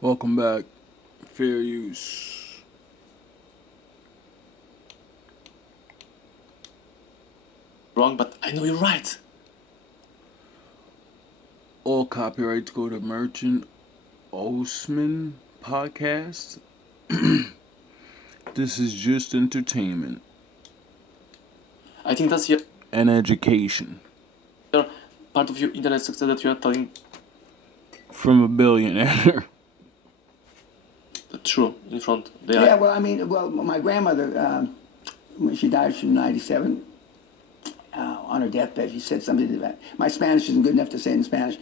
Welcome back. Fair use. Wrong, but I know you're right. All copyrights go to Merchant Osman Podcast. This is just entertainment I think that's your and education part of your internet success that you are telling from a billionaire. the truth in front. Yeah, well, my grandmother, when she died, she was 97. On her deathbed, she said something to that. My Spanish isn't good enough to say it in Spanish.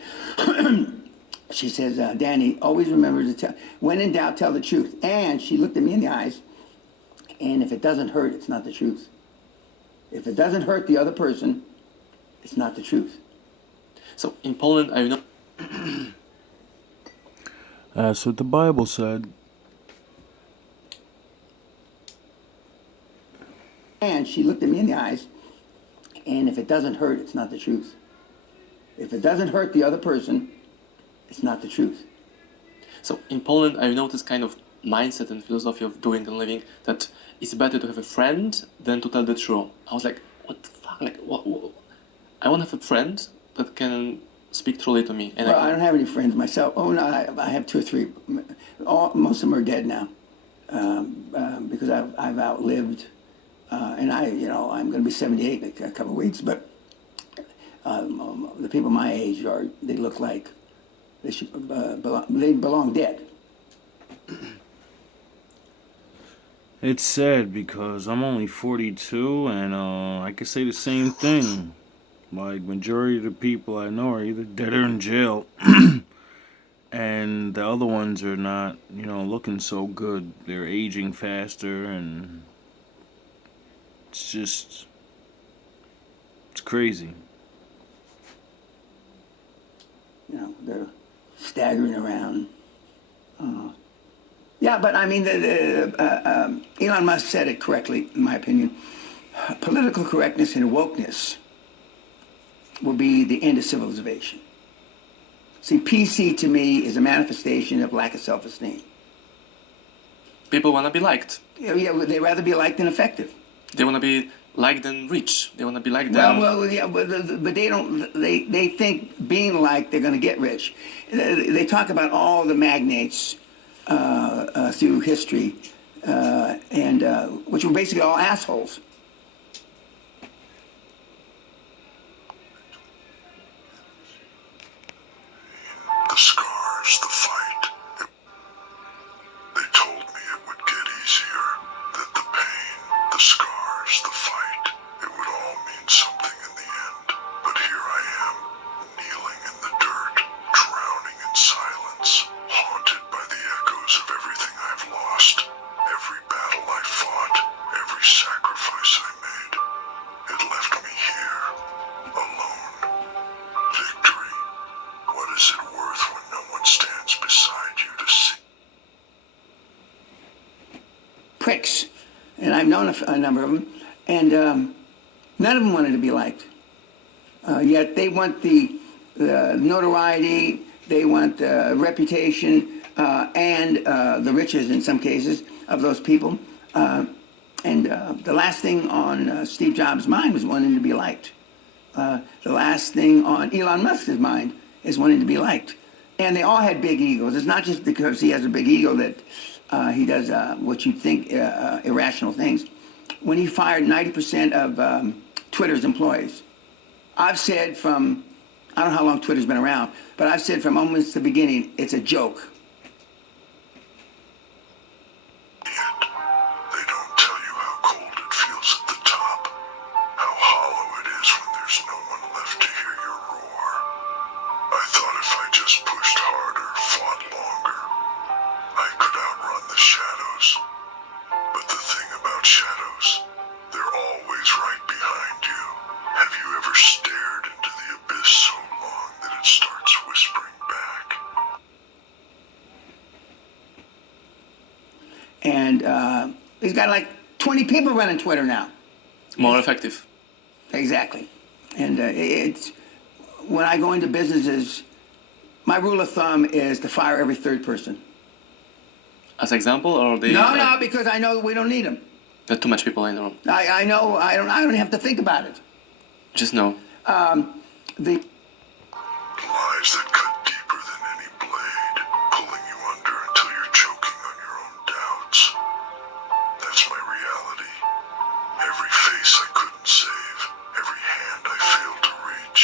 She says, Danny, always remember to tell, when in doubt, tell the truth. And she looked at me in the eyes, and if it doesn't hurt, it's not the truth. If it doesn't hurt the other person, it's not the truth. So in Poland, I know. That's what the Bible said. And she looked at me in the eyes, and if it doesn't hurt, it's not the truth. If it doesn't hurt the other person, it's not the truth. So in Poland, I know this kind of mindset and philosophy of doing and living that it's better to have a friend than to tell the truth. I was like, what the fuck? Like, what? I want to have a friend that can speak truly to me. And Well, I don't have any friends myself. Oh no, I have two or three. Most of them are dead now, because I've outlived, and I'm going to be 78 in a couple of weeks. But the people my age they look like they belong dead. It's sad because I'm only 42 and I can say the same thing. Like, majority of the people I know are either dead or in jail. And the other ones are not, looking so good. They're aging faster and it's crazy. They're staggering around. Yeah, but I mean, Elon Musk said it correctly, in my opinion. Political correctness and wokeness will be the end of civilization. See, PC to me is a manifestation of lack of self-esteem. people want to be liked. Yeah, they'd rather be liked than effective. They want to be liked than rich. They want to be liked than... Yeah, but they don't. They think being liked, they're going to get rich. They talk about all the magnates through history, and which were basically all assholes. The scars, the fight. They told me it would get easier. That the pain, the scars, the fight, it would all mean something in the end. But here I am, kneeling in the dirt, drowning in silence, haunted by the echoes of everything I've lost, every battle I fought, every sacrifice I made. It left me here, alone. Victory. What is it worth when no one stands beside you to see? Pricks, and I've known a number of them, and none of them wanted to be liked. Yet they want the notoriety, they want the reputation, and the riches in some cases of those people. And the last thing on Steve Jobs' mind was wanting to be liked. The last thing on Elon Musk's mind is wanting to be liked. And they all had big egos. It's not just because he has a big ego that he does what you think irrational things. When he fired 90% of Twitter's employees, I've said from, I don't know how long Twitter's been around, but I've said from almost the beginning, it's a joke. Yet, they don't tell you how cold it feels at the top, how hollow it is when there's no one left to hear your roar. I thought if I just pushed harder, fought longer, I could outrun the shadows. But the thing about shadows, they're always right behind you. Have you ever stared into the abyss so long that it starts whispering back? And he's got like 20 people running Twitter now. more effective. Exactly. And it's, when I go into businesses, my rule of thumb is to fire every third person. As example, or they? No, because I know we don't need them. There are too much people in the room. I know. I don't have to think about it. Just know. The Lies that cut deeper than any blade, pulling you under until you're choking on your own doubts. That's my reality. Every face I couldn't save, every hand I failed to reach.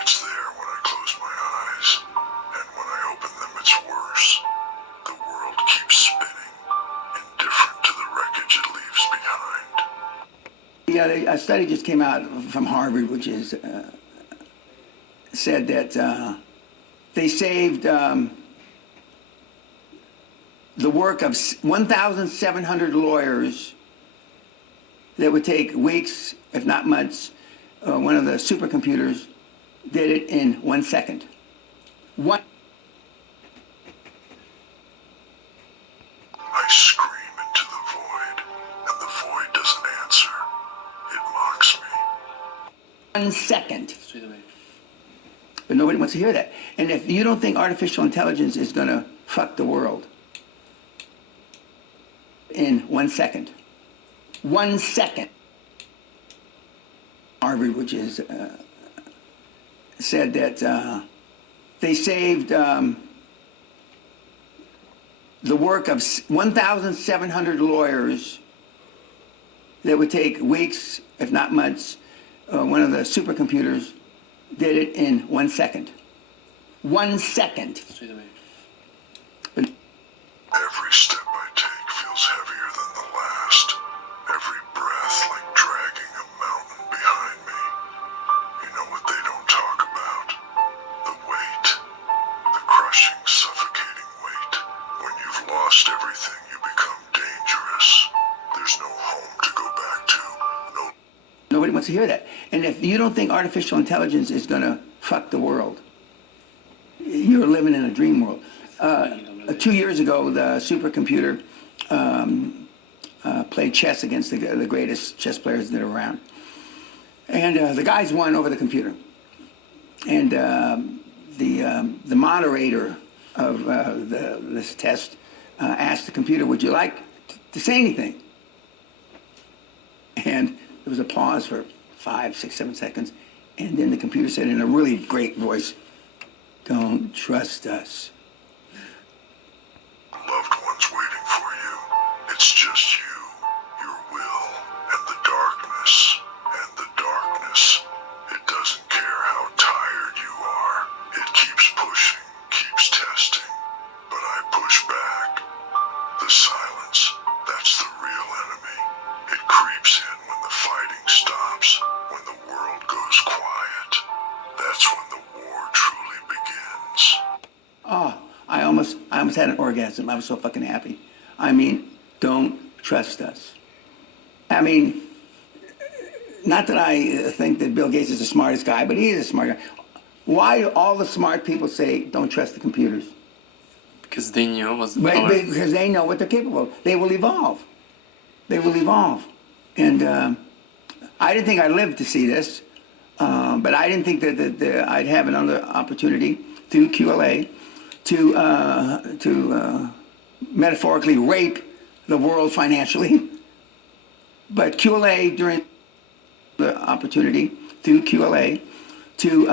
It's there when I close my eyes, and when I open them it's worse. The world keeps spinning, indifferent to the wreckage it leaves behind. a study just came out from Harvard, which is said that they saved the work of 1,700 lawyers that would take weeks, if not months. One of the supercomputers did it in 1 second. I scream into the void, and the void doesn't answer. It mocks me. 1 second. Straight away. But nobody wants to hear that. And if you don't think artificial intelligence is going to fuck the world in 1 second. 1 second. Harvard, which is said that they saved the work of 1,700 lawyers that would take weeks, if not months. One of the supercomputers did it in 1 second. 1 second. Straight away. Every step I take feels heavier than the last. Every breath like dragging a mountain behind me. You know what they don't talk about? The weight. The crushing, suffocating weight. When you've lost everything, you become dangerous. There's no home to go back to. Nobody wants to hear that. And if you don't think artificial intelligence is going to fuck the world, you're living in a dream world. 2 years ago, the supercomputer played chess against the greatest chess players that are around. And the guys won over the computer. And the moderator of this test asked the computer, would you like to say anything? And there was a pause for 5, 6, 7 seconds. And then the computer said in a really great voice, "Don't trust us." Loved ones waiting for you. It's just you, your will, and the darkness. And the darkness, it doesn't care how tired you are. It keeps pushing, keeps testing. But I push back. The silence, that's the real enemy. It creeps in when the fighting stops, when the world goes quiet. That's when the war truly begins. Oh, I almost had an orgasm. I was so fucking happy. I mean, don't trust us. I mean, not that I think that Bill Gates is the smartest guy, but he is a smart guy. Why do all the smart people say don't trust the computers? Because they knew was Because they know what they're capable of. They will evolve. They will evolve. And I didn't think I'd live to see this, but I didn't think that I'd have another opportunity through QLA to metaphorically rape the world financially. But QLA, during the opportunity through QLA to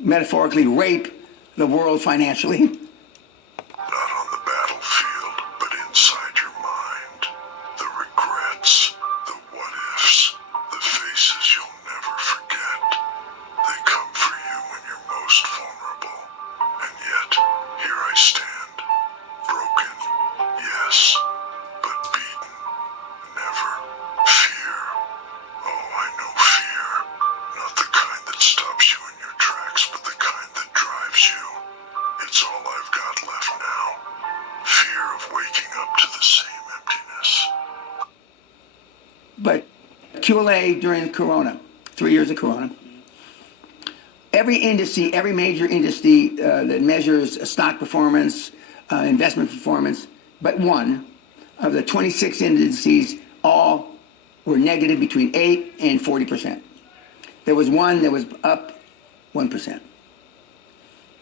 metaphorically rape the world financially. Not on the battlefield, but inside your mind. The regrets, the what-ifs, the faces you'll never forget. They come for you when you're most vulnerable. And yet, here I stand. Broken, yes, but beaten. Never. Fear. Oh, I know fear. Not the kind that stops you in your tracks, but the kind that drives you. It's all I've got left now. Fear of waking up to the same emptiness. But QLA during Corona, 3 years of Corona, every industry, every major industry that measures stock performance, investment performance, but one of the 26 indices, all were negative between 8 and 40%. There was one that was up 1%.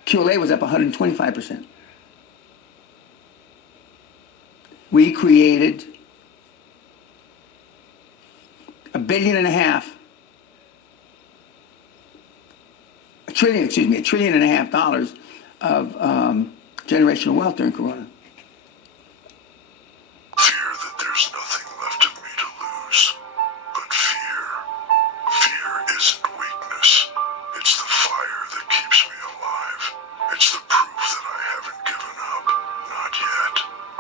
QLA was up 125%. We created $1.5 billion, $1.5 trillion of generational wealth during Corona. Fear that there's nothing left of me to lose. But fear isn't weakness. It's the fire that keeps me alive. It's the proof that I haven't given up. Not yet.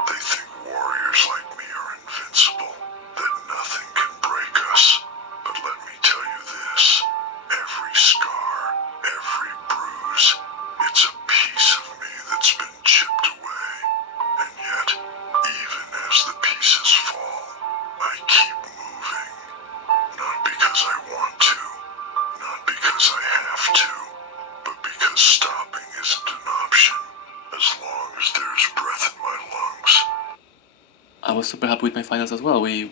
They think warriors like me are invincible, that nothing can break us. But let me tell you this, every scar, every bruise, it's a piece of me that's been chipped away. And yet, even as the pieces fall, I keep moving. Not because I want to, not because I have to, but because stopping isn't an option, as long as there's breath in my lungs. I was super happy with my finance as well. We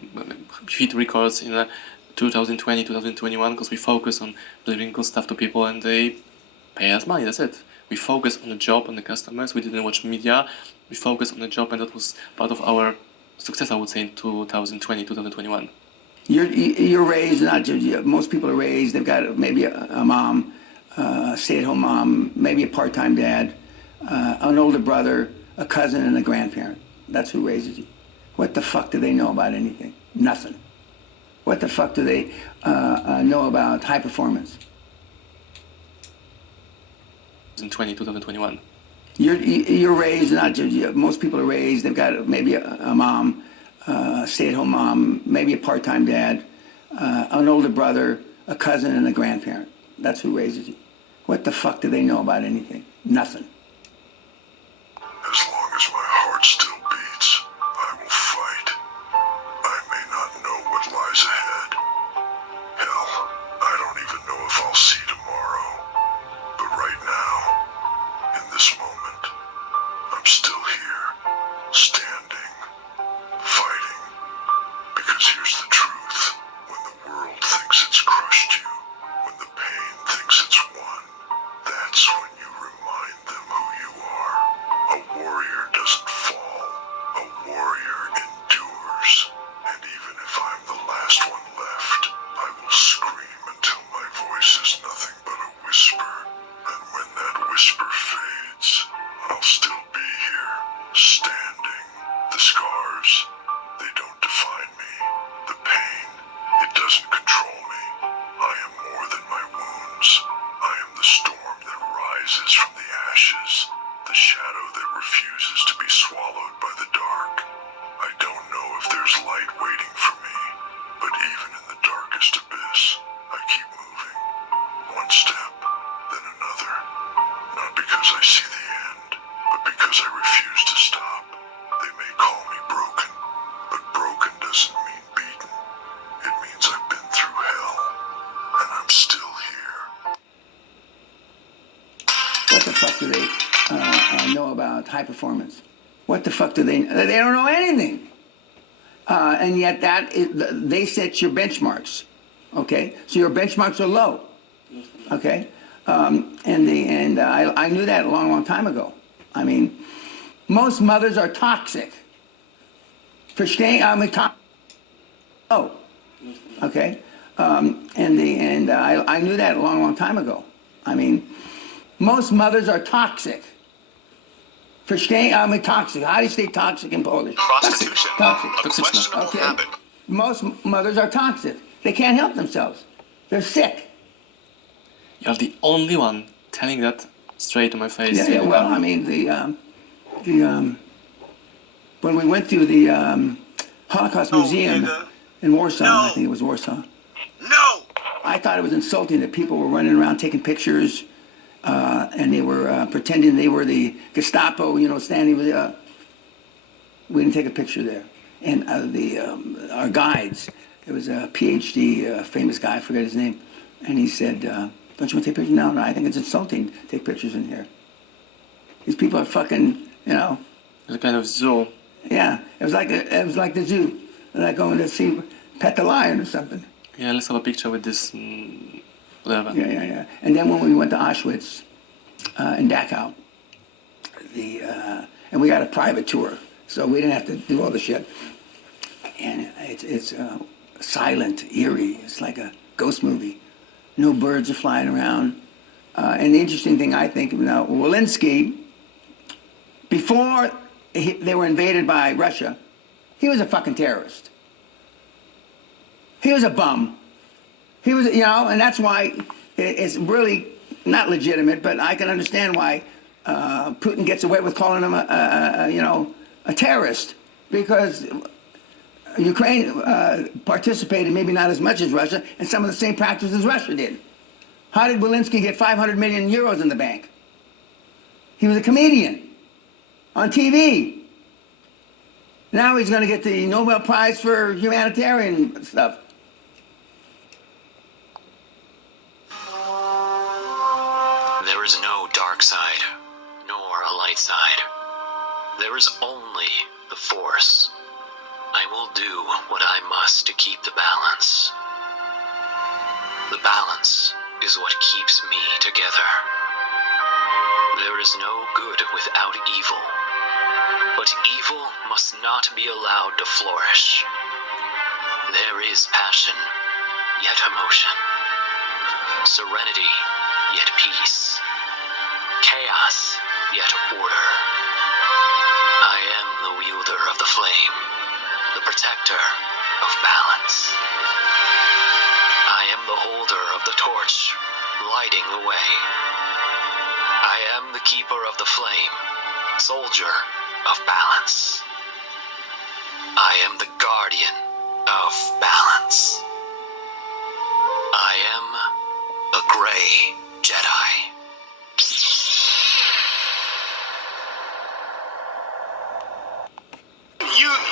hit records in 2020, 2021 because we focus on delivering good stuff to people and they pay us money. That's it. We focus on the job and the customers. We didn't watch media. We focused on the job, and that was part of our success, I would say, in 2020, 2021. You're raised, not just, most people are raised, they've got maybe a mom, a stay-at-home mom, maybe a part-time dad, an older brother, a cousin, and a grandparent. That's who raises you. What the fuck do they know about anything? Nothing. What the fuck do they know about high performance? In 2021. You're raised, not just, most people are raised, they've got maybe a mom, a stay-at-home mom, maybe a part-time dad, an older brother, a cousin, and a grandparent. That's who raises you. What the fuck do they know about anything? Nothing. As long as my heart still beats, I will fight. I may not know what lies ahead. Hell, I don't even know if I'll see tomorrow. But right now, in this moment, I'm still here, standing, fighting. Because here's the truth. When the world thinks it's crushed you, when the pain thinks it's won, that's when you remind them who you are. A warrior doesn't fall. A warrior endures. And even if I'm the last one left, I will scream until my voice is nothing but a whisper. And when that whisper fades, I'll still be here, standing. The scars, they don't define me. The pain, it doesn't control me. I am more than my wounds. I am the storm that rises from the ashes, the shadow that refuses to be swallowed by the dark. I don't know if there's light waiting for me, but even in the darkest abyss, I keep moving. One step, then another. Not because I see the end, but because I refuse to stop. They may call me broken, but broken doesn't mean beaten. It means I've been through hell, and I'm still here. What the fuck do they know about high performance? What the fuck do they don't know anything. And yet they set your benchmarks, okay? So your benchmarks are low, okay? And I knew that a long, long time ago. I mean, most mothers are toxic. Verstehen? Oh, okay? And I knew that a long, long time ago. I mean, most mothers are toxic. Verstehen? Toxic. How do you say toxic in Polish? Prostitution. Toxic. A questionable Okay. habit. Most mothers are toxic. They can't help themselves. They're sick. You're the only one telling that straight to my face. Yeah, well, I mean, when we went to the Holocaust Museum in Warsaw, I think it was Warsaw, No! I thought it was insulting that people were running around taking pictures, and they were pretending they were the Gestapo, you know, standing with we didn't take a picture there. And our guides, there was a PhD, famous guy, I forget his name, and he said, don't you want to take pictures? No, I think it's insulting to take pictures in here. These people are fucking, you know. It's a kind of zoo. Yeah, it was like the zoo, like going to see pet the lion or something. Yeah, let's have a picture with this, whatever. Yeah. And then when we went to Auschwitz in Dachau, and we got a private tour. so we didn't have to do all the shit. And it's silent, eerie. It's like a ghost movie. No birds are flying around. And the interesting thing, I think, now, Walensky, before they were invaded by Russia, he was a fucking terrorist. He was a bum. He was, and that's why it's really not legitimate, but I can understand why Putin gets away with calling him a terrorist, because Ukraine participated, maybe not as much as Russia, in some of the same practices Russia did. How did Walensky get 500 million euros in the bank? He was a comedian on TV. Now he's going to get the Nobel Prize for humanitarian stuff. There is no dark side, nor a light side. There is only the Force. I will do what I must to keep the balance. The balance is what keeps me together. There is no good without evil, but evil must not be allowed to flourish. There is passion, yet emotion. Serenity, yet peace. Chaos, yet order. I am the wielder of the flame, the protector of balance. I am the holder of the torch, lighting the way. I am the keeper of the flame, soldier of balance. I am the guardian of balance. I am a gray Jedi.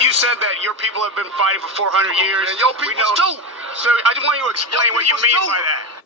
You said that your people have been fighting for 400 years. And your peoples too. So I just want you to explain what you mean by that.